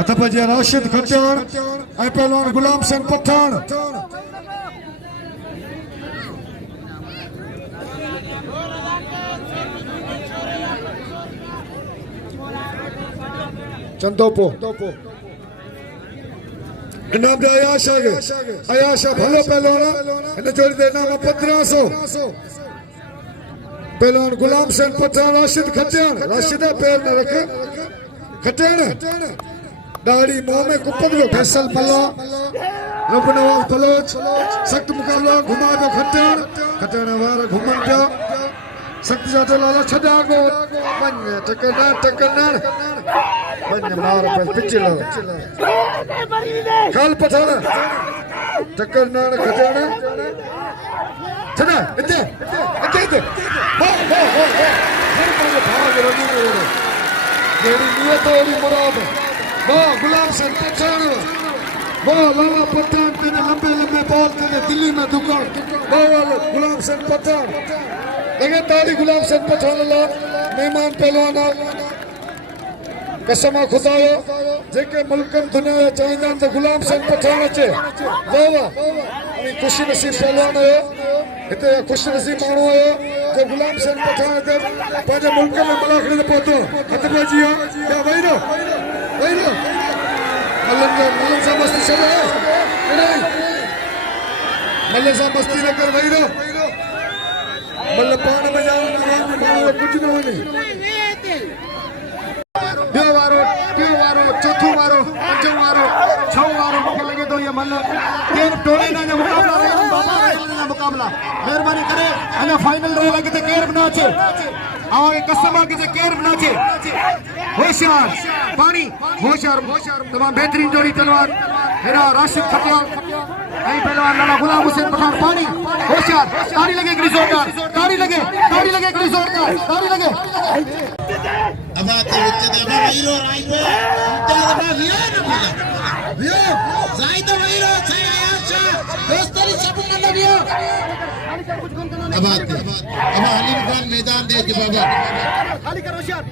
अतपजे राशिद खट्याण ऐं पहलवान गुलाम सिंह पठान चंदोपो इनाम दे अयाशा के अयाशा भलो पहलवान इन जोड़ी दे नाम 1500 पहलवान गुलाम सिंह पठान राशिद खट्याण राशिद पैर न रखे खट्याण दाढ़ी मुंह में कुपन जो फैसल मल्ला रब नवाज बलोच सख्त मुकाबला घुमा दो खट्याण खट्याण वार घुमन पिया सख्त जातो लाला छड़ा गो बन टकरना बन मार पर पिछला काल पठान टकरना खट्याण छड़ा इते हो भाग रही तेरी नियत और मुराद वाह गुलाम सिंह पठान वाह लाला पठान तेरे लंबे लंबे बॉल तेरे दिल्ली में दुकान वाह गुलाम सिंह पठान लगे तारी गुलाम सिंह पठान अल्लाह मेहमान पहलवान कसम खुदायो जेके मुल्कन दुनिया चाहींदा त गुलाम सिंह पठान अचे वाह वाह खुशी नसीब पहलवान आयो हिते खुश नसीब माण्हू आयो जो गुलाम सिंह पठान ते पंहिंजे मुल्क में मलाखड़े ते पहुतो हथ पइजी वियो या वही रहो मल्लन सां मस्ती छॾ मल्ल सां मस्ती न कर वही रहो मल्ल पाण में जान कुझु न वञे ॿियो वारो चौथों वारो पंजों वारो छहों वारो मूंखे लॻे थो इहे मल्ल केरु टोले न मुक़ाबला महिरबानी करे अञा फाइनल रहे किथे केरु बि न अचे ऐं कसम आहे किथे केरु बि न अचे होशियार पाणी होशियार तमामु बहितरीन जोड़ी पहलवान हेरा राशिद खट्याण ऐं पहलवान लाला गुलाम हुसैन पठान पाणी होशियार ताड़ी लगे हिकिड़ी ज़ोरदार ताड़ी लगे हिकिड़ी ज़ोरदार ताड़ी लगे अब आते विच ते वीरो राई पे ते वियो न वियो जाई तो वीरो छे आशा दोस्तरी सब न वियो अब हलीम खान मैदान दे के बाबा खाली करो होशियार